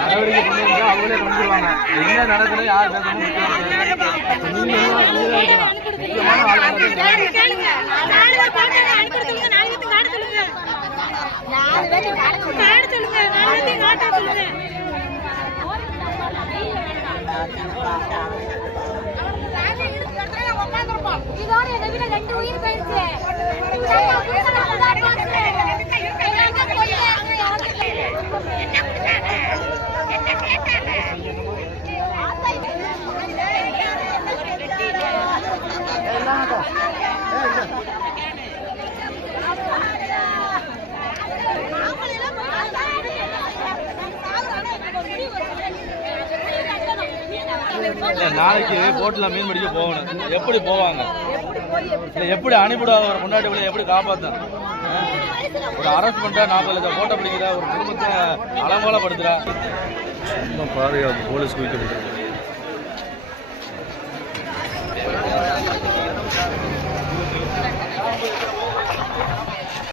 நடவடிக்கை கொண்டு அவங்களே கொண்டுருவாங்க. என்ன நடக்குது யார் முக்கியமான நாளைக்கு போட்டில் மீன் பிடிக்க போகணும். எப்படி போவாங்க? இல்லை எப்படி அனுப்பிடுவாங்க? ஒரு முன்னாடி எப்படி காப்பாற்ற ஒரு அரெஸ்ட் பண்ணுறா 40 லட்சம் போட்டோ பிடிக்கிறா ஒரு குடும்பத்தை அலங்கோலப்படுத்துறா. ரொம்ப பாதுகாப்பு போலீஸ் குவிக்கப்பட்டு